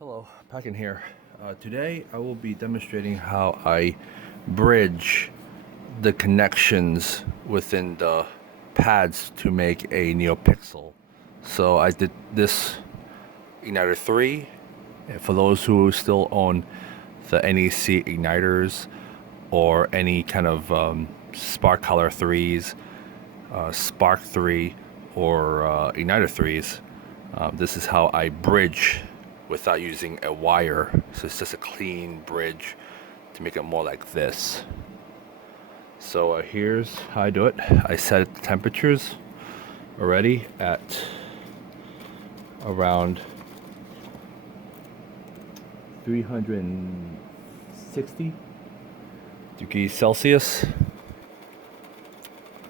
Hello, back in here. Today I will be demonstrating how I bridge the connections within the pads to make a neopixel. So I did this Igniter 3. And for those who still own the NEC Igniters or any kind of Spark Color 3s, Spark 3 or Igniter 3s, this is how I bridge without using a wire. So it's just a clean bridge to make it more like this. So here's how I do it. I set the temperatures already at around 360 degrees Celsius.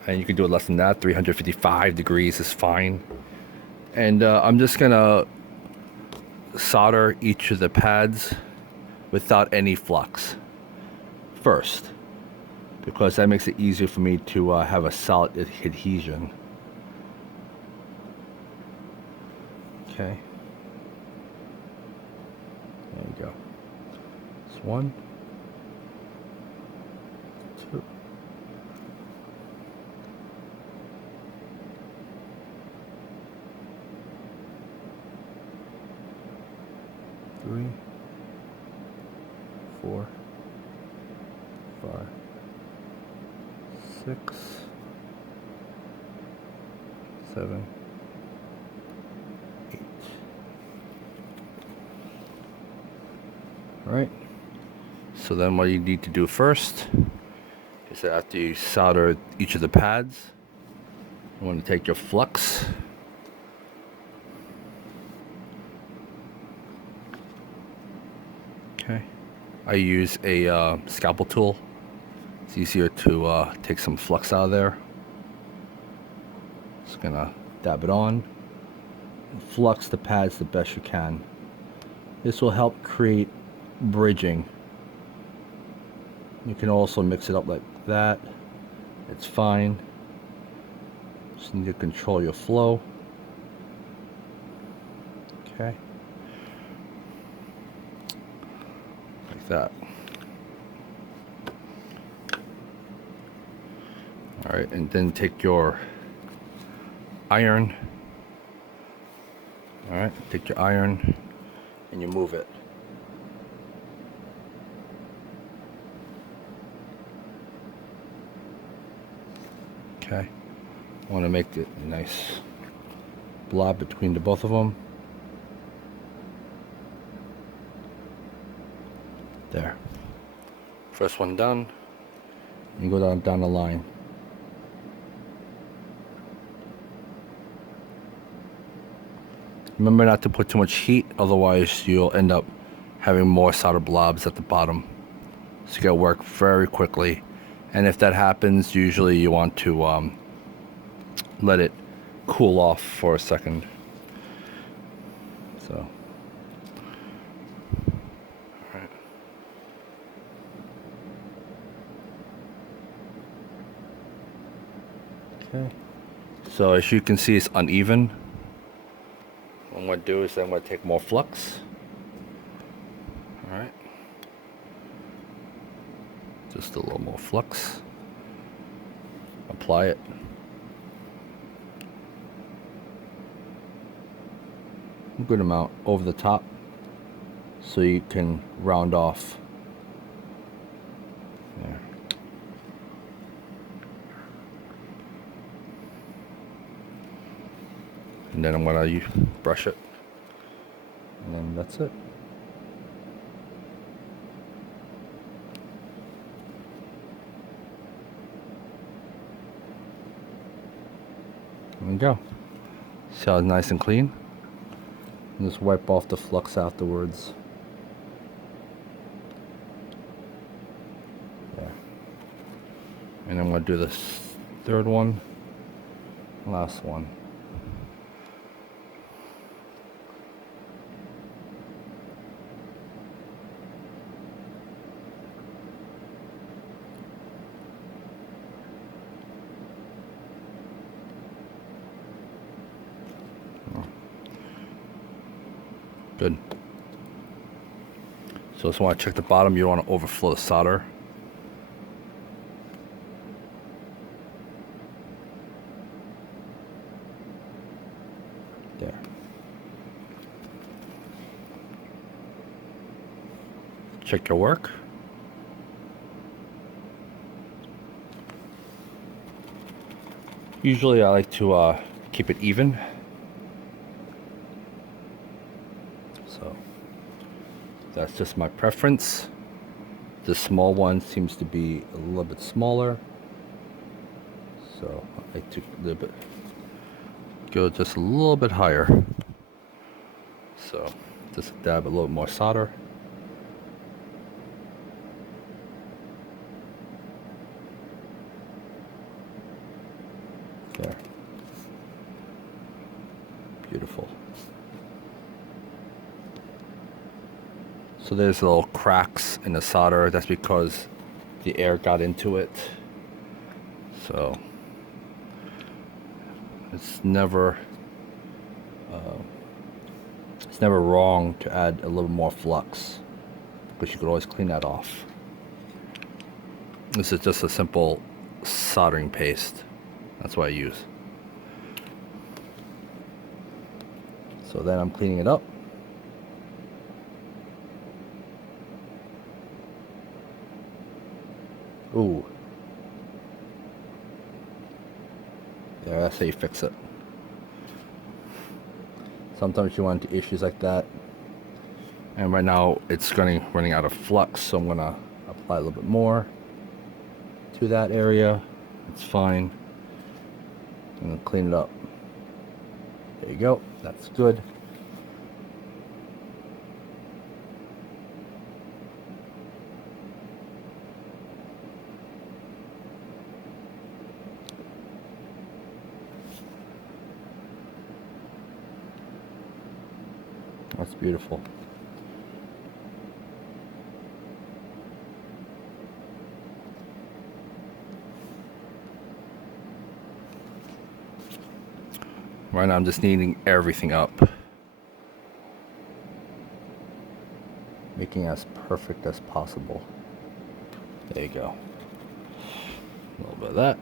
And you can do it less than that. 355 degrees is fine. And I'm just gonna solder each of the pads without any flux first, because that makes it easier for me to have a solid adhesion. Okay, there you go. It's 1, 2, 3, 4, 5, 6, 7, 8. All right. So then what you need to do first is that after you solder each of the pads, you want to take your flux. Okay. I use a scalpel tool. It's easier to take some flux out of there. Just gonna dab it on and flux the pads the best you can. This will help create bridging. You can also mix it up like that. It's fine. Just need to control your flow. Okay. Like that. All right, and then take your iron. All right, take your iron and you move it. Okay, I want to make it a nice blob between the both of them. There. First one done. You go down the line. Remember not to put too much heat, otherwise you'll end up having more solder blobs at the bottom. So you gotta work very quickly. And if that happens, usually you want to let it cool off for a second. So, all right. Okay. So as you can see, it's uneven. What I'm going to do is I'm going to take more flux. Alright. Just a little more flux. Apply it. A good amount over the top so you can round off. There. And then I'm going to brush it. And then that's it. There we go. See how it's nice and clean? And just wipe off the flux afterwards. There. And I'm going to do this third one. Last one. Good. So just want to check the bottom. You don't want to overflow the solder. There. Check your work. Usually I like to keep it even. So that's just my preference. The small one seems to be a little bit smaller. So I like to go just a little bit higher. So just dab a little more solder. There. Beautiful. So there's little cracks in the solder. That's because the air got into it. So it's never wrong to add a little more flux, because you could always clean that off. This is just a simple soldering paste. That's what I use. So then I'm cleaning it up. Ooh. Yeah, that's how you fix it. Sometimes you run into issues like that. And right now it's running out of flux, so I'm gonna apply a little bit more to that area. It's fine. I'm gonna clean it up. There you go. That's good. That's beautiful. Right now I'm just kneading everything up, making it as perfect as possible. There you go. A little bit of that.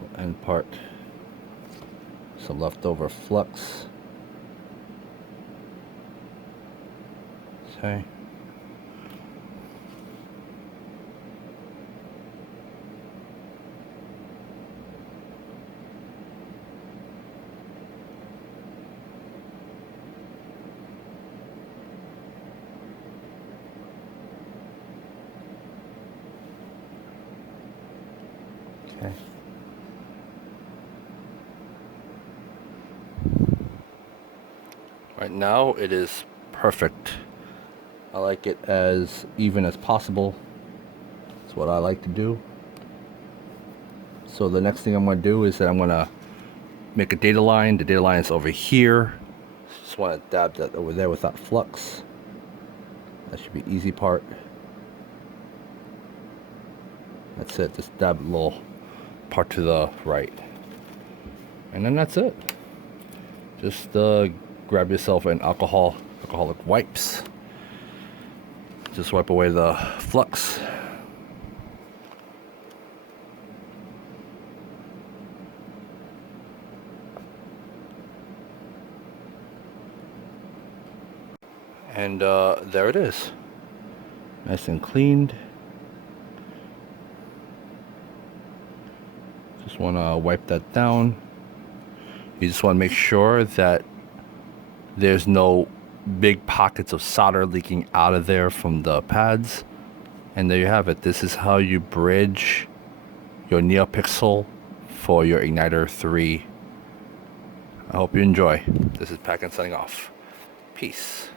Little end part. Some leftover flux. Okay. Okay. Right now it is perfect. I like it as even as possible. That's what I like to do. So the next thing I'm going to do is that I'm going to make a data line. The data line is over here. Just want to dab that over there without flux. That should be the easy part. That's it. Just dab a little part to the right. And then that's it. Just grab yourself an alcoholic wipes. Just wipe away the flux. And there it is. Nice and cleaned. Just want to wipe that down. You just want to make sure that there's no big pockets of solder leaking out of there from the pads. And there you have it. This is how you bridge your NeoPixel for your Igniter 3. I hope you enjoy. This is Pack and signing off. Peace.